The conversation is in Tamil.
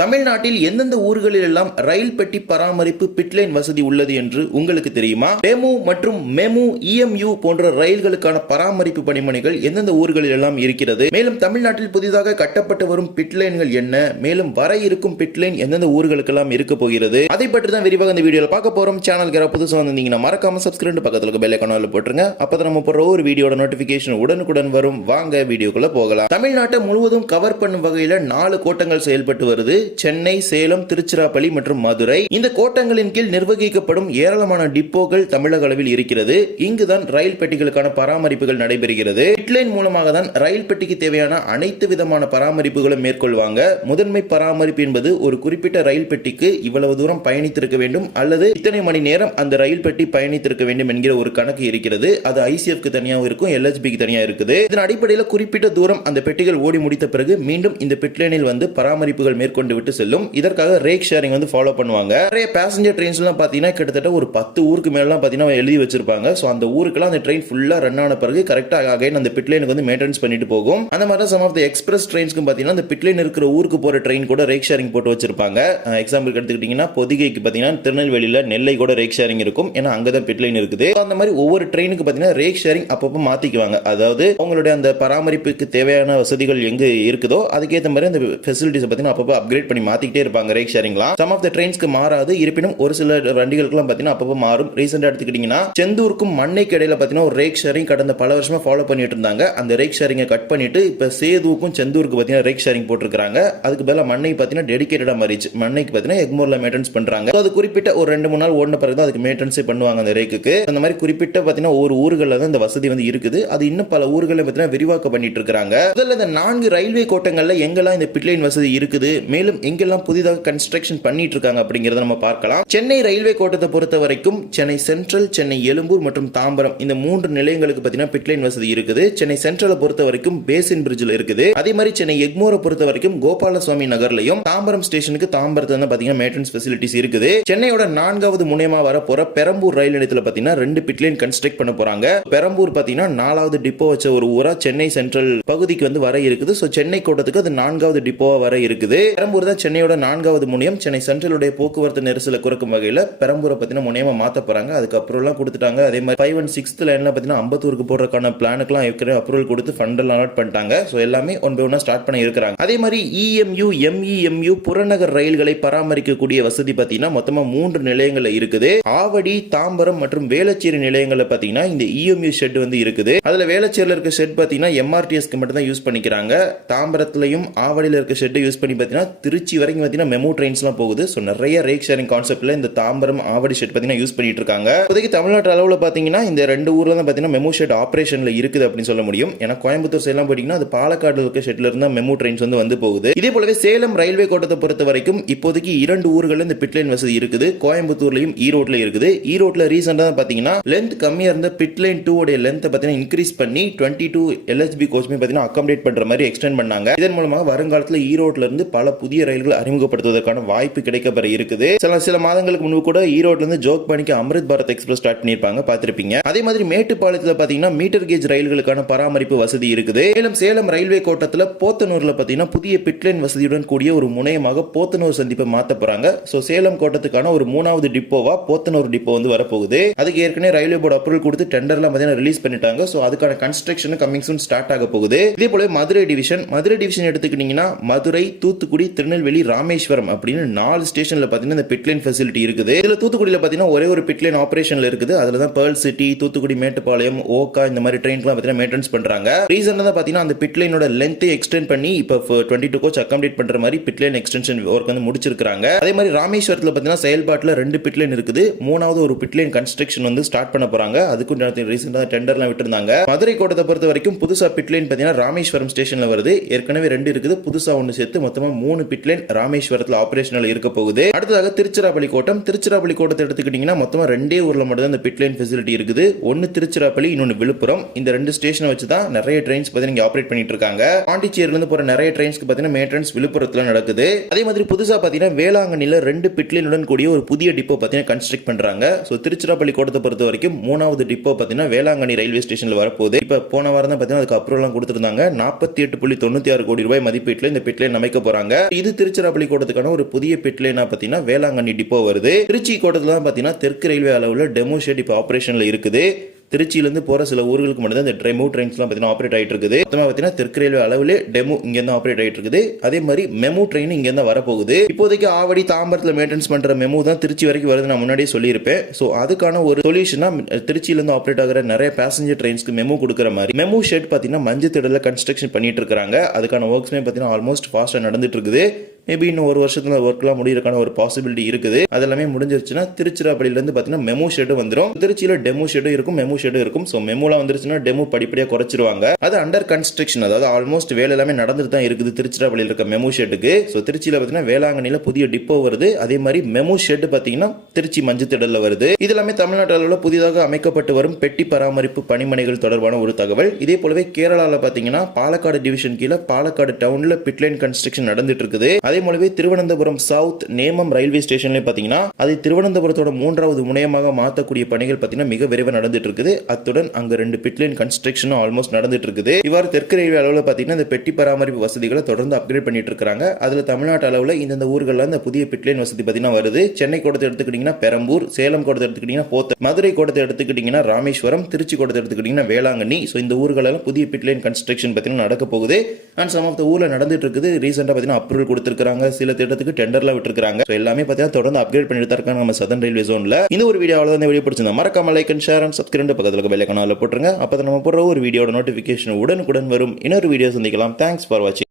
தமிழ்நாட்டில் எந்தெந்த ஊர்களில் எல்லாம் ரயில் பெட்டி பராமரிப்பு பிட்லைன் வசதி உள்ளது என்று உங்களுக்கு தெரியுமா? டெமு மற்றும் மெமு இஎம்யூ போன்ற ரயில்களுக்கான பராமரிப்பு பணிமனைகள் எந்தெந்த ஊர்களில் எல்லாம் இருக்கிறது? மேலும் தமிழ்நாட்டில் புதிதாக கட்டப்பட்டு வரும் பிட்லைன்கள் என்ன? மேலும் வர இருக்கும் பிட்லைன் எந்தெந்த ஊர்களுக்கெல்லாம் இருக்க போகிறது? அதை பற்றி தான் விரிவாக இந்த வீடியோல பார்க்க போறோம். சேனலுக்கு புதுசாக வந்தீங்கன்னா மறக்காம சப்ஸ்கிரைப் பக்கத்துல பெல் ஐகானை போட்டுருங்க. அப்பதான் நம்ம போற ஒரு வீடியோட நோட்டிபிகேஷன் உடனுக்குடன் வரும். வாங்க வீடியோக்குள்ள போகலாம். தமிழ்நாட்டை முழுவதும் கவர் பண்ணும் வகையில 4 கோட்டங்கள் செயல்பட்டு வருது. சென்னை, சேலம், திருச்சிராப்பள்ளி மற்றும் மதுரை. இந்த கோட்டங்களின் கீழ் நிர்வகிக்கப்படும் ஏராளமான டிப்போக்கள் தமிழக அளவில் இருக்கிறது. இங்குதான் ரயில் பெட்டிகளுக்கான பராமரிப்புகள் நடைபெறுகிறது. பிட்லைன் மூலமாக தான் ரயில் பெட்டிக்கு தேவையான அனைத்து விதமான பராமரிப்புகளும் மேற்கொள்வாங்க. முதன்மை பராமரிப்பு என்பது ஒரு குறிப்பிட்ட ரயில் பெட்டிக்கு இவ்வளவு தூரம் பயணித்திருக்க வேண்டும் அல்லது இத்தனை மணி நேரம் அந்த ரயில் பெட்டி பயணித்திருக்க வேண்டும் என்கிற ஒரு கணக்கு இருக்கிறது. அது ஐசிஎஃப்க்கு தனியாக இருக்கும், எல்ஹெச்பிக்கு தனியாக இருக்குது. இதன் அடிப்படையில் குறிப்பிட்ட தூரம் அந்த பெட்டிகள் ஓடி முடித்த பிறகு மீண்டும் இந்த பிட்லைனில் வந்து பராமரிப்புகள் மேற்கொண்டு விட்டு செல்லும். இதற்காக ரேக் ஷேரிங் வந்து ஃபாலோ பண்ணுவாங்க. நிறைய பேசஞ்சர் ட்ரெயின்ஸ்லாம் பாத்தீங்கன்னா கிட்டத்தட்ட ஒரு 10 ஊருக்கு மேலாம் பாத்தீங்கன்னா எழுதி வச்சிருப்பாங்க. சோ அந்த ஊருக்குலாம் அந்த ட்ரெயின் ஃபுல்லா ரன் ஆன பிறகு கரெக்டா அகைன் அந்த பிட்லைனுக்கு வந்து மெயின்டெனன்ஸ் பண்ணிட்டு போகும். அந்த மாதிரி சம் ஆஃப் தி எக்ஸ்பிரஸ் ட்ரெயின்ஸ்க்கு பாத்தீங்கன்னா அந்த பிட்லைன் இருக்கிற ஊருக்கு போற ட்ரெயின் கூட ரேக் ஷேரிங் போட்டு வச்சிருப்பாங்க. எக்ஸாம்பிள் எடுத்துக்கிட்டீங்கன்னா பொதிகைக்கு பாத்தீங்கன்னா திருநெல்வேலியில நெல்லை கூட ரேக் ஷேரிங் இருக்கும். ஏன்னா அங்கதான் பிட்லைன் இருக்குது. அந்த மாதிரி ஒவ்வொரு ட்ரெயினுக்கு பாத்தீங்கன்னா ரேக் ஷேரிங் அப்பப்போ மாத்திக்குவாங்க. அதாவது அவங்களுடைய அந்த பராமரிப்புக்கு தேவையான வசதிகள் எங்க இருக்குதோ அதுக்கேற்ற மாதிரி அந்த ஃபெசிலிட்டிஸ் பாத்தீங்கன்னா அப்பப்போ அப்கிரேட் பண்ணி மாத்திக்கிட்டே இருப்பாங்க. ரேக் ஷேரிங்லாம் சம் ஆஃப் தி ட்ரெயின்ஸ்க்கு மாறாது. இருப்பினும் ஒரு சில வண்டிகளுக்குலாம் பாத்தீங்கன்னா அப்பப்போ மாறும். ரீசெண்டா எடுத்துக்கிட்டீங்கன்னா செந்தூருக்கும் மண்ணைக்கு இடையில பாத்தீங்கன்னா ஒரு ரேக் ஷேரிங் கடந்த பல வருஷமா ஃபாலோ பண்ணிட்டு இருந்தாங்க. அந்த ரேக் ஷேரிங்கை கட் பண்ணிட்டு இப்ப சேதுவுக்கும் செந்தூருக்கு பாத்தீங்கன்னா ரேக் ஷேரிங் போட்டுருக்காங்க. அதுக்கு பதிலா மண்ணை பாத்தீங்கன்னா டெடிகேட்டடா மாறிச்சு. மண்ணைக்கு பாத்தீங்கன்னா எக்மோர்ல மெயின்டெனன்ஸ் பண்றாங்க. அது குறிப்பிட்ட ஒரு 2-3 நாள் ஓடின பிறகு அதுக்கு மெயின்டெனன்ஸ் பண்ணுவாங்க அந்த ரேக்குக்கு. அந்த மாதிரி குறிப்பிட்ட பாத்தீங்கன்னா ஒரு ஊர்களில் தான் இந்த வசதி வந்து இருக்குது. அது இன்னும் பல ஊர்களில் பாத்தீங்கன்னா விரிவாக்கம் பண்ணிட்டு இருக்காங்க. முதல்ல இந்த 4 ரயில்வே கோட்டங்கள்ல எங்கெல்லாம் இந்த பிட்லைன் வசதி இருக்குது, மேலும் எங்கெல்லாம் புதிதாக கன்ஸ்ட்ரக்ஷன் பண்ணிட்டு இருக்காங்க அப்படிங்கறத நம்ம பார்க்கலாம். சென்னை ரயில்வே கோட்டத்தை பொறுத்த வரைக்கும் சென்னை சென்ட்ரல், சென்னை எழும்பூர் மற்றும் தாம்பரம் இந்த 3 நிலையங்களுக்கு பாத்தீங்கன்னா பிட்லைன் வசதி இருக்குது. சென்னை சென்ட்ரலை பொறுத்த வரைக்கும் பேசின் பிரிட்ஜ்ல இருக்குது. அதே மாதிரி சென்னை எக்மோரை பொறுத்த வரைக்கும் கோபாலசுவாமி நகர்லயும், தாம்பரம் ஸ்டேஷனுக்கு தாம்பரத்துல பாத்தீங்கன்னா மெயின்டெனன்ஸ் ஃபெசிலிட்டிஸ் இருக்குது. சென்னையோட 4வது முனையமா வர போற பெரம்பூர் ரயில் நிலையத்துல பாத்தீங்கன்னா 2 பிட்லைன் கன்ஸ்ட்ரக்ட் பண்ண போறாங்க. பெரம்பூர் பாத்தீங்கன்னா 4வது டிப்போ வச்ச ஒரு ஊரா சென்னை சென்ட்ரல் பகுதிக்கு வந்து வர இருக்குது. சோ சென்னை கோட்டத்துக்கு அது 4வது டிப்போவா வர இருக்குது. பெரம்பூர் தான் சென்னையோட 4வது முனையம். சென்னை சென்ட்ரலுடைய போக்குவரத்து நெரிசலை குறைக்கும் வகையில் பெரம்பூரை பத்தின முனையமா மாத்த போறாங்க. அதுக்கப்புறம் எல்லாம் கொடுத்துட்டாங்க. அதே மாதிரி 5 and 6th லைன்ல பாத்தீங்கன்னா அம்பத்தூருக்கு போறதுக்கான பிளானுக்குலாம் ஏற்கனவே அப்ரூவல் கொடுத்து ஃபண்ட் எல்லாம் அலாட் பண்ணிட்டாங்க. சோ எல்லாமே ஒன் பை ஒன்னா ஸ்டார்ட் பண்ணி இருக்காங்க. அதே மாதிரி இஎம்யூ, எம்இஎம்யூ புறநகர் ரயில்களை பராமரிக்கக்கூடிய வசதி பாத்தீங்கன்னா மொத்தமா 3 நிலையங்கள்ல இருக்குது. ஆவடி, தாம்பரம் மற்றும் வேளச்சேரி நிலையங்கள்ல பாத்தீங்கன்னா இந்த இஎம்யூ ஷெட் வந்து இருக்குது. அதுல வேளச்சேரியில இருக்க ஷெட் பாத்தீங்கன்னா எம்ஆர்டிஎஸ்க்கு மட்டும் தான் யூஸ் பண்ணிக்கிறாங்க. தாம்பரத்திலையும் ஆவடியில இருக்க ஷெட் யூஸ் பண்ணி பாத்தீங்கன்னா திருச்சி வரைக்கும் பாத்தீங்கன்னா மெமு ட்ரெயின்ஸ்லாம் போகுது. சோ நிறைய ரேக் ஷேரிங் கான்செப்ட்ல இந்த தாம்பரம், ஆவடி ஷெட் பாத்தீங்கன்னா யூஸ் பண்ணிட்டு இருக்காங்க. இப்போதைக்கு தமிழ்நாட்டு அளவுல பாத்தீங்கன்னா இந்த 2 ஊர்ல தான் பாத்தீங்கன்னா மெமு ஷெட் ஆபரேஷன்ல இருக்குது அப்படின்னு சொல்ல முடியும். ஏன்னா கோயம்புத்தூர் சைட்லாம் போயிட்டீங்கன்னா அது பாலக்காடு இருக்க ஷெட்ல இருந்தா மெமு ட்ரெயின்ஸ் வந்து போகுது. இதே போலவே சேலம் ரயில்வே கோட்டத்தை பொறுத்த வரைக்கும் இப்போதைக்கு 2 ஊர்கள்ல இந்த பிட்லைன் வசதி இருக்குது. கோயம்புத்தூர்லயும் ஈரோட்ல இருக்குது. ஈரோட்ல ரீசெண்டா பாத்தீங்கன்னா லென்த் கம்மியா இருந்த பிட்லைன் 2 உடைய லென்த் பாத்தீங்கன்னா இன்க்ரீஸ் பண்ணி 22 எல்ஹெச்பி கோச்மே பாத்தீங்கன்னா அகாமடேட் பண்ற மாதிரி எக்ஸ்டெண்ட் பண்ணாங்க. இதன் மூலமாக வருங்காலத்துல ஈரோட்ல இருந்து பல புதிய ரயில்கள் அறிமுகப்படுத்துவதற்கான வாய்ப்பு கிடைக்கப்பெற இருக்குது. சில மாதங்களுக்கு முன்பு கூட ஈரோட்ல இருந்து ஜோக் பண்ணிக்க அமிர்த் பாரத் எக்ஸ்பிரஸ் ஸ்டார்ட் பண்ணிருப்பாங்க, பார்த்திருப்பீங்க. அதே மாதிரி மேட்டுப்பாளையத்துல பாத்தீங்கன்னா மீட்டர் கேஜ் ரயில்களுக்கான பராமரிப்பு வசதி இருக்குது. மேலும் சேலம் ரயில்வே கோட்டத்துல போத்தனூர்ல பாத்தீங்கன்னா புதிய பிட்லைன் வசதியுடன் கூடிய ஒரு முனையமாக போத்தனூர் சந்திப்பை மாத்த போறாங்க. சோ சேலம் கோட்டத்துக்கான ஒரு 3வது டிப்போவா போத்தனூர் டிப்போ வந்து வரப்போகுது. அதுக்கு ஏற்கனவே ரயில்வே போர்டு அப்ரூவல் கொடுத்து டெண்டர்லாம் பாத்தீங்கன்னா ரிலீஸ் பண்ணிட்டாங்க. சோ அதுக்கான கன்ஸ்ட்ரக்ஷன் கமிங் சூன் ஸ்டார்ட் ஆக போகுது. இதே போல மதுரை டிவிஷன் எடுத்துக்கிட்டீங்கன்னா மதுரை, தூத்துக்குடி, திருநெல்வேலி, ராமேஸ்வரம் அப்படின்னு 4 ஸ்டேஷன்ல பாத்தீங்கன்னா இந்த பிட்லைன் ஃபெசிலிட்டி இருக்குது. இதுல தூத்துக்குடியில பாத்தீங்கன்னா ஒரே ஒரு பிட்லைன் ஆபரேஷன்ல இருக்குது. அதுல தான் பேர்ல் சிட்டி, தூத்துக்குடி, மேட்டுப்பாளையம், ஓகா இந்த மாதிரி ட்ரெயின்லாம் பாத்தீங்கன்னா மெயின்டெனன்ஸ் பண்றாங்க. ரீசன்ட்டா தான் பாத்தீங்கன்னா அந்த பிட்லைனோட லென்த்தை எக்ஸ்டெண்ட் பண்ணி இப்ப 22 கோச் அகாமடேட் பண்ற மாதிரி பிட்லைன் எக்ஸ்டென்ஷன் வொர்க் வந்து முடிச்சிருக்காங்க. அதே மாதிரி ராமேஸ்வரத்துல பாத்தீங்கன்னா செயல்பாட்டுல 2 பிட்லைன் இருக்குது. 3வது ஒரு பிட்லைன் கன்ஸ்ட்ரக்ஷன் வந்து ஸ்டார்ட் பண்ண போறாங்க. அதுக்கும் ரீசெண்டா டெண்டர்லாம் விட்டுருந்தாங்க. மதுரை கோட்டத்தை பொறுத்த வரைக்கும் புதுசா பிட்லைன் பாத்தீங்கன்னா ராமேஸ்வரம் ஸ்டேஷன்ல வருது. ஏற்கனவே 2 இருக்குது. புதுசா ஒன்னு சேர்த்து மொத்தமா 3 பிட்லைன் ராமேஸ்வரத்துல ஆபரேஷனல் இருக்க போகுது. அடுத்ததாக திருச்சிராப்பள்ளி கோட்டத்தை எடுத்துக்கிட்டீங்கன்னா மொத்தமா 2 ஊர்ல மட்டும் தான் இந்த பிட்லைன் ஃபெசிலிட்டி இருக்குது. ஒன்னு திருச்சிராப்பள்ளி, இன்னொன்னு விழுப்புரம். இந்த 2 ஸ்டேஷனை வச்சு தான் நிறைய ட்ரெயின்ஸ் பாத்தீங்கன்னா ஆபரேட் பண்ணிட்டு இருக்காங்க. பாண்டிச்சேரியில இருந்து போற நிறைய ட்ரெயின்ஸ்க்கு பாத்தீங்கன்னா மெயின்டெனன்ஸ் விழுப்புரத்துல நடக்குது. அதே மாதிரி புதுசா பாத்தீங்கன்னா வேளாங்கண்ணில 2 பிட்லைனுடன் கூடிய ஒரு புதிய டிப்போ பாத்தீங்கன்னா கன்ஸ்ட்ரக்ட் பண்றாங்க. சோ திருச்சிராப்பள்ளி கோட்டத்தை பொறுத்த வரைக்கும் 3வது டிப்போ பாத்தீங்கன்னா வேளாங்கண்ணி ரயில்வே ஸ்டேஷன்ல வரப்போகுது. இப்ப போன வாரம் தான் பாத்தீங்கன்னா அதுக்கு அப்ரூவல் கொடுத்திருந்தாங்க. 48.96 கோடி ரூபாய் மதிப்பீட்டுல இந்த பிட்லைன் அமைக்க போறாங்க. இது இது திருச்சிராப்பள்ளி கோட்டத்துக்கான ஒரு புதிய பிட் லைனா பார்த்தீங்கன்னா வேளாங்கண்ணி டிப்போ வருது. திருச்சி கோட்டத்தில் தான் பார்த்தீங்கன்னா தெற்கு ரயில்வே அளவில் டெமோ ஷெட் இப்போ ஆப்ரேஷனில் இருக்குது. திருச்சியிலேருந்து போகிற சில ஊர்களுக்கு மட்டும் தான் இந்த டெமோ ட்ரெயின்ஸ்லாம் பார்த்தீங்கன்னா ஆப்ரேட் ஆகிட்டு இருக்குது. மொத்தமாக பார்த்தீங்கன்னா தெற்கு ரயில்வே அளவில் டெமோ இங்கேருந்து ஆப்ரேட் ஆகிட்டு இருக்குது. அதே மாதிரி மெமு ட்ரெயின் இங்கேருந்து வரப்போகுது. இப்போதைக்கு ஆவடி தாம்பரத்தில் மெயின்டெனன்ஸ் பண்ணுற மெமு தான் திருச்சி வரைக்கும் வருது, நான் முன்னாடியே சொல்லியிருப்பேன். ஸோ அதுக்கான ஒரு சொல்யூஷனாக திருச்சியிலேருந்து ஆப்ரேட் ஆகிற நிறைய பேசஞ்சர் ட்ரெயின்ஸ்க்கு மெமு கொடுக்குற மாதிரி மெமு ஷெட் பார்த்தீங்கன்னா மஞ்சத்திடல கன்ஸ்ட்ரக்ஷன் பண்ணிட்டு இருக்காங்க. அதுக்கான ஒர்க்ஸ்மே பார்த்தீங்கன்னா ஆல்மோஸ்ட் ஃபாஸ்ட்டாக நடந்துட்டு இருக்குது. மேபி இன்னும் ஒரு வருஷத்துல ஒர்க்லாம் முடியறதுக்கான ஒரு பாசிபிலிட்டி இருக்குது. அதெல்லாமே முடிஞ்சிருச்சுன்னா திருச்சிராப்பள்ளியிலேருந்து பார்த்தீங்கன்னா மெமு ஷெட் வந்துடும். திருச்சியில் டெமோ ஷெட்டும் இருக்கும், மெமு ஷெட்டும் இருக்கும். ஸோ மெமுலாம் வந்துருச்சுன்னா டெமோ படிப்படியாக குறைச்சிருவாங்க. அது அண்டர் கன்ஸ்ட்ரக்ஷன், அதாவது ஆல்மோஸ்ட் வேலை எல்லாமே நடந்துட்டு தான் இருக்குது திருச்சிராப்பள்ளியில் இருக்க மெமு ஷெட்டுக்கு. ஸோ திருச்சியில் பார்த்தீங்கன்னா வேளாங்கண்ணியில் புதிய டிப்போ வருது. அதே மாதிரி மெமு ஷெட் பார்த்தீங்கன்னா திருச்சி மஞ்சத்திடலில் வருது. இது எல்லாமே தமிழ்நாட்டு அளவில் புதிதாக அமைக்கப்பட்டு வரும் பெட்டி பராமரிப்பு பணிமனைகள் தொடர்பான ஒரு தகவல். இதே போலவே கேரளாவில் பார்த்தீங்கன்னா பாலக்காடு டிவிஷன் கீழே பாலக்காடு டவுன்ல பிட்லைன் கன்ஸ்ட்ரக்ஷன் நடந்துட்டு இருக்குது. அதே போலவே திருவனந்தபுரம் சவுத் நேமம் ரயில்வே ஸ்டேஷன்ல பாத்தீங்கன்னா அது திருவனந்தபுரத்தோட 3வது முனையமாக மாற்றக்கூடிய பணிகள் பாத்தீங்கன்னா மிக விரைவாக நடந்துட்டு இருக்குது. அத்துடன் அங்க 2 பிட்லைன் கன்ஸ்ட்ரக்ஷனும் ஆல்மோஸ்ட் நடந்துட்டு இருக்குது. இவ்வாறு தெற்கு ரயில்வே அளவில் பாத்தீங்கன்னா இந்த பெட்டி பராமரிப்பு வசதிகளை தொடர்ந்து அப்கிரேட் பண்ணிட்டு இருக்காங்க. அதுல தமிழ்நாட்டு அளவில் இந்த ஊர்கள்ல இந்த புதிய பிட்லைன் வசதி பாத்தீங்கன்னா வருது. சென்னை கோட்டத்தை எடுத்துக்கிட்டீங்கன்னா பெரம்பூர், சேலம் கோட்டத்தை எடுத்துக்கிட்டீங்கன்னா போத்தர், மதுரை கோட்டத்தை எடுத்துக்கிட்டீங்கன்னா ராமேஸ்வரம், திருச்சி கோட்டத்தை எடுத்துக்கிட்டீங்கன்னா வேளாங்கண்ணி. ஸோ இந்த ஊர்களெல்லாம் புதிய பிட்லைன் கன்ஸ்ட்ரக்ஷன் பாத்தீங்கன்னா நடக்க போகுது. அண்ட் சம் ஆஃப் த ஊர்ல நடந்துட்டு இருக்குது. ரீசெண்டா பாத்தீங்கன்னா அப்ரூவல் கொடுத்திருக்காங்க, சில திட்டத்துக்கு டெண்டர்ல விட்டுருக்காங்க. எல்லாமே பார்த்தீங்கன்னா தொடர்ந்து அப்கிரேட் பண்ணிட்டு தான் இருக்காங்க நம்ம சதர்ன் ரயில்வே ஜோன்ல. இந்த ஒரு வீடியோ அவ்வளவுதான். இந்த வீடியோ பிடிச்சிருந்தா மறக்காம like and share and subscribe, பக்கத்துல பெல் ஐகானை போட்டுருங்க. அப்பதான் நம்ம போடுற ஒரு வீடியோட நோட்டிபிகேஷன் உடனுக்குடன் வரும். இன்னொரு வீடியோ சந்திக்கலாம். தேங்க்ஸ் ஃபார் வாட்சிங்.